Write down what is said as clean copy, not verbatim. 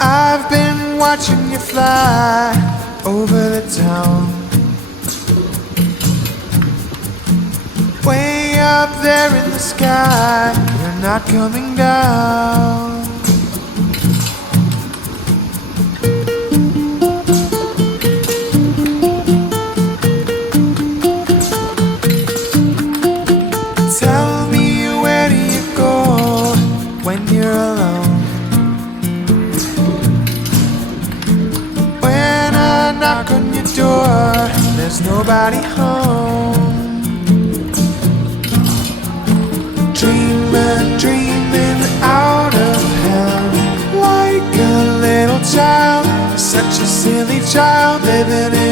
I've been watching you fly over the town, way up there in the sky. You're not coming down. Tell me, where do you go when you're alone? When I knock on your door, there's nobody home. Dreaming out of hell, like a little child, such a silly child living in